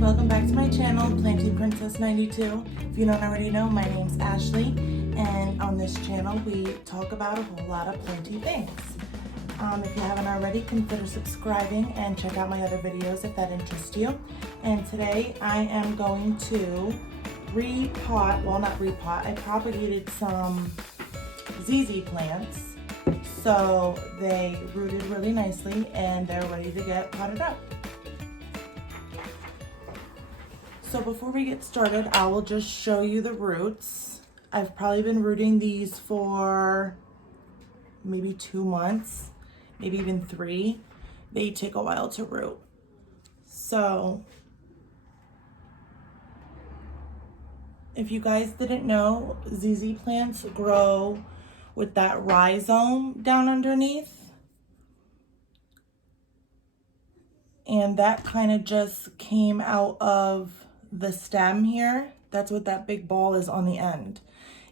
welcome back to my channel, Planty Princess 92. If you don't already know, my name's Ashley, and on this channel we talk about a whole lot of planty things. If you haven't already, consider subscribing and check out my other videos if that interests you. And today I am going to I propagated some ZZ plants. So they rooted really nicely and they're ready to get potted up. So before we get started, I will just show you the roots. I've probably been rooting these for maybe 2 months, maybe even 3. They take a while to root. So if you guys didn't know, ZZ plants grow with that rhizome down underneath. And that kind of just came out of the stem here. That's what that big ball is on the end.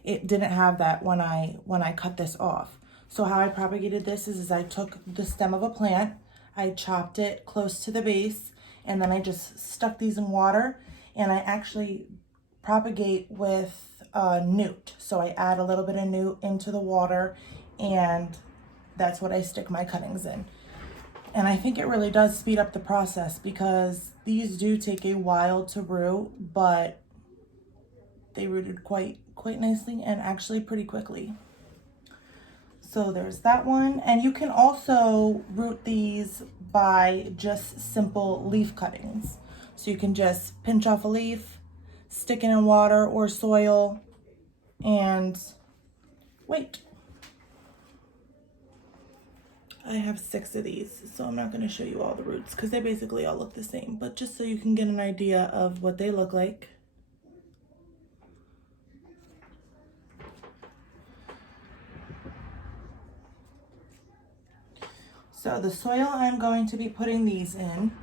It didn't have that when I cut this off. So how I propagated this is I took the stem of a plant, I chopped it close to the base, and then I just stuck these in water, and I actually propagate with newt. So I add a little bit of newt into the water, and that's what I stick my cuttings in. And I think it really does speed up the process because these do take a while to root, but they rooted quite nicely and actually pretty quickly. So there's that one. And you can also root these by just simple leaf cuttings. So you can just pinch off a leaf, stick it in water or soil, and wait. I have 6 of these, so I'm not going to show you all the roots because they basically all look the same, but just so you can get an idea of what they look like. So the soil I'm going to be putting these in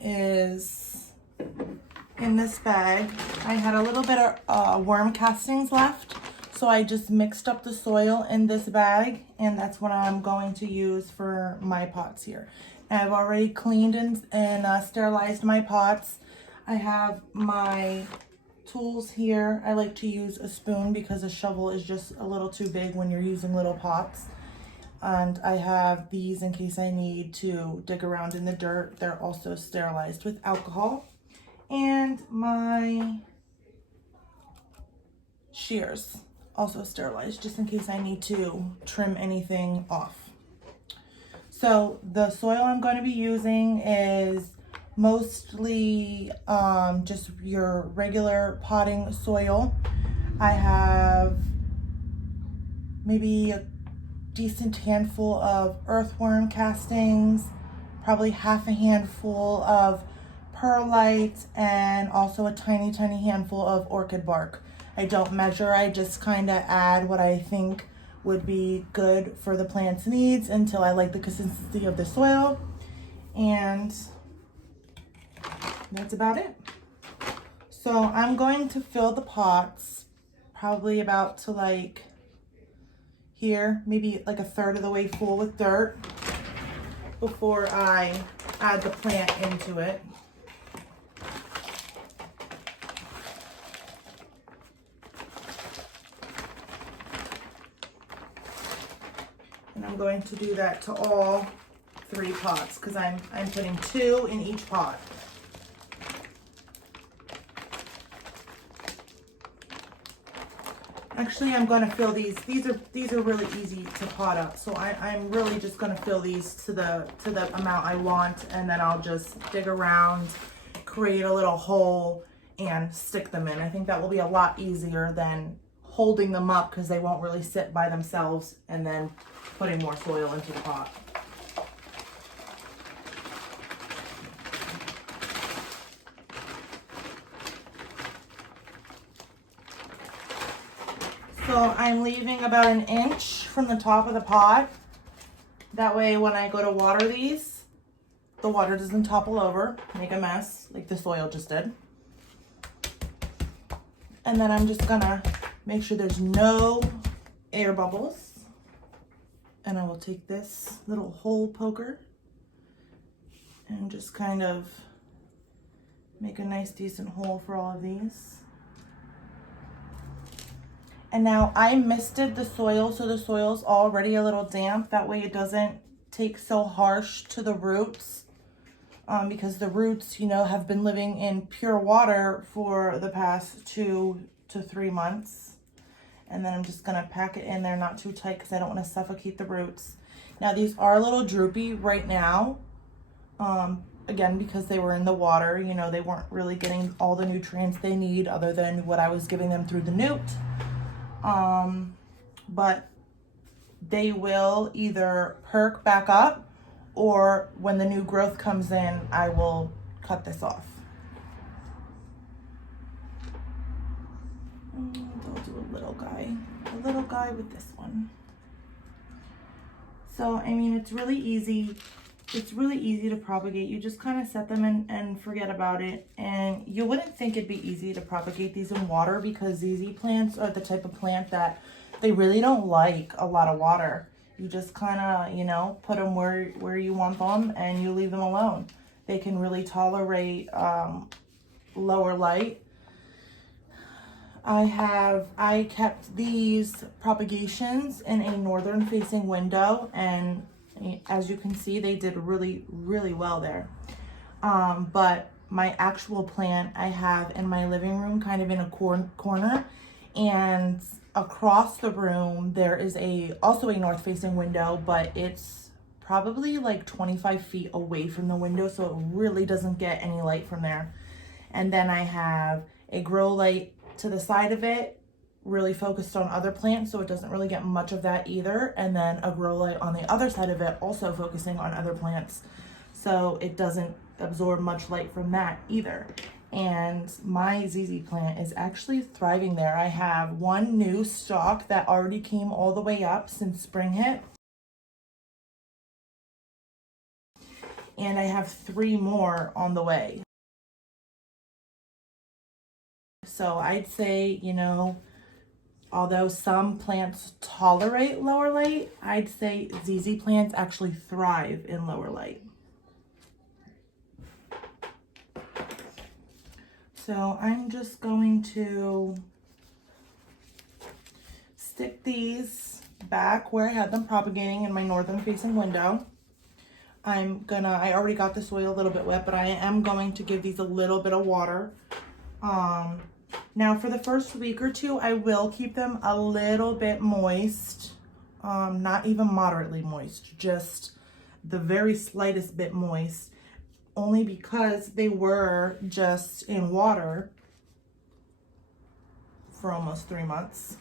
is in this bag. I had a little bit of worm castings left. So I just mixed up the soil in this bag, and that's what I'm going to use for my pots here. I've already cleaned and sterilized my pots. I have my tools here. I like to use a spoon because a shovel is just a little too big when you're using little pots. And I have these in case I need to dig around in the dirt. They're also sterilized with alcohol. And my shears, also sterilized, just in case I need to trim anything off. So the soil I'm going to be using is mostly just your regular potting soil. I have maybe a decent handful of earthworm castings, probably half a handful of perlite, and also a tiny handful of orchid bark. I don't measure, I just kind of add what I think would be good for the plant's needs until I like the consistency of the soil. And that's about it. So I'm going to fill the pots probably about to like here, maybe like a third of the way full with dirt before I add the plant into it. And I'm going to do that to all 3 pots because I'm putting 2 in each pot. Actually, I'm going to fill these. These are really easy to pot up. So I'm really just going to fill these to the amount I want, and then I'll just dig around, create a little hole, and stick them in. I think that will be a lot easier than holding them up because they won't really sit by themselves and then putting more soil into the pot. So I'm leaving about 1 inch from the top of the pot. That way when I go to water these, the water doesn't topple over, make a mess like the soil just did. And then I'm just gonna make sure there's no air bubbles. And I will take this little hole poker and just kind of Make a nice decent hole for all of these. And now I misted the soil, so the soil's already a little damp. That way it doesn't take so harsh to the roots, because the roots, you know, have been living in pure water for the past 2 to 3 months. And then I'm just gonna pack it in there, not too tight because I don't want to suffocate the roots. Now these are a little droopy right now, again, because they were in the water. You know, they weren't really getting all the nutrients they need other than what I was giving them through the newt. But they will either perk back up, or when the new growth comes in, I will cut this off. And I'll do a little guy with this one. So, I mean, it's really easy. It's really easy to propagate. You just kind of set them in and forget about it. And you wouldn't think it'd be easy to propagate these in water, because ZZ plants are the type of plant that they really don't like a lot of water. You just kind of, you know, put them where you want them and you leave them alone. They can really tolerate lower light. I kept these propagations in a northern facing window, and as you can see, they did really, really well there. But my actual plant I have in my living room, kind of in a corner, and across the room there is also a north facing window, but it's probably like 25 feet away from the window, so it really doesn't get any light from there. And then I have a grow light to the side of it, really focused on other plants, so it doesn't really get much of that either. And then a grow light on the other side of it, also focusing on other plants, so it doesn't absorb much light from that either. And my ZZ plant is actually thriving there. I have one new stalk that already came all the way up since spring hit, and I have 3 more on the way. So I'd say, you know, although some plants tolerate lower light, I'd say ZZ plants actually thrive in lower light. So I'm just going to stick these back where I had them propagating in my northern facing window. I already got the soil a little bit wet, but I am going to give these a little bit of water. Now for the first week or 2, I will keep them a little bit moist, not even moderately moist, just the very slightest bit moist, only because they were just in water for almost 3 months.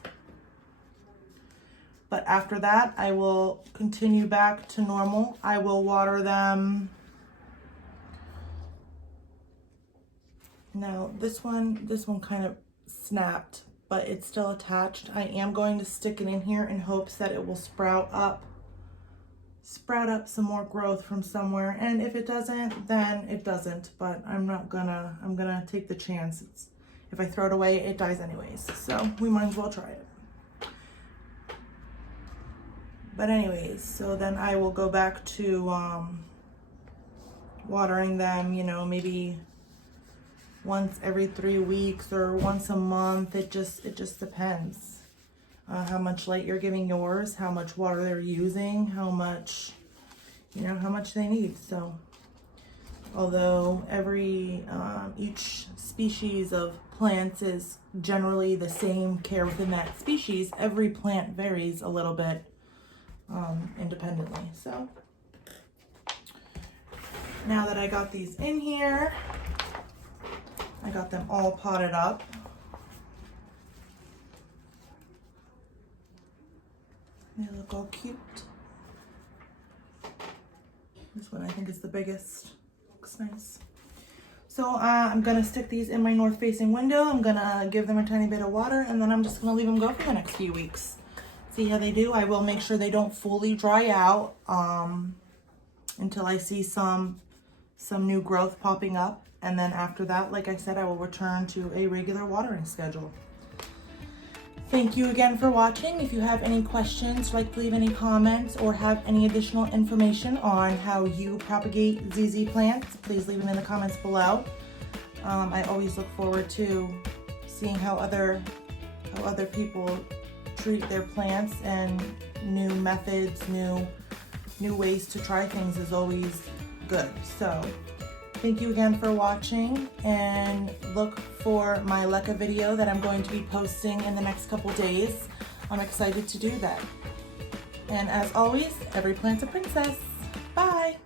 But after that, I will continue back to normal. I will water them. Now this one kind of snapped, but it's still attached. I am going to stick it in here in hopes that it will sprout up some more growth from somewhere. And if it doesn't, then it doesn't, but I'm gonna take the chance. If I throw it away, it dies anyways, so we might as well try it. But anyways, so then I will go back to watering them, you know, maybe once every 3 weeks or once a month. It just depends how much light you're giving yours, how much water they're using, how much they need. So although each species of plants is generally the same care within that species, every plant varies a little bit independently. So now that I got these in here, I got them all potted up. They look all cute. This one I think is the biggest. Looks nice. So I'm gonna stick these in my north facing window. I'm gonna give them a tiny bit of water, and then I'm just gonna leave them go for the next few weeks. See how they do. I will make sure they don't fully dry out until I see some new growth popping up. And then after that, like I said, I will return to a regular watering schedule. Thank you again for watching. If you have any questions, like to leave any comments, or have any additional information on how you propagate ZZ plants, please leave them in the comments below. I always look forward to seeing how other people treat their plants, and new methods, new ways to try things is always good. So thank you again for watching, and look for my LECA video that I'm going to be posting in the next couple days. I'm excited to do that. And as always, every plant's a princess. Bye.